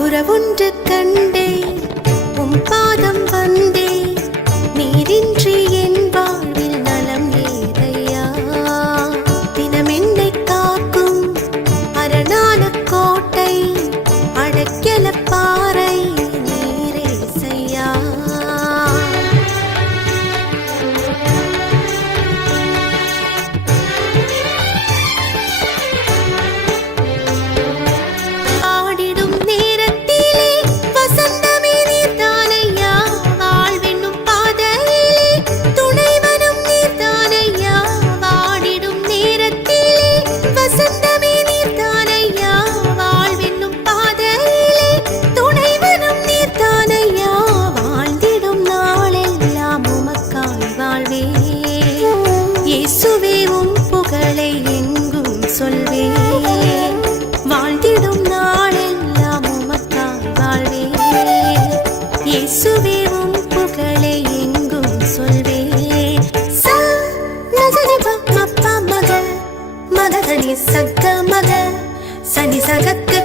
உறவுண்டு கண்டே உம் பாதம் வந்தே நீரின்றி என் வாழ்வில் நலம் ஏதையா தினம் என்னை காக்கும் அரணான கோட்டை அடைக்கல பாறை நீரே செய்யா இயேசுவே உம் புகழை எங்கும் சொல்வே வாழ்ந்திடும் நாளெல்லாம் உமக்காய் வாழ்வே இயேசுவே உம் புகழை எங்கும் சொல்வே ச நசனி பப்ப மக மகதனி சக்க மக சனி சகக்க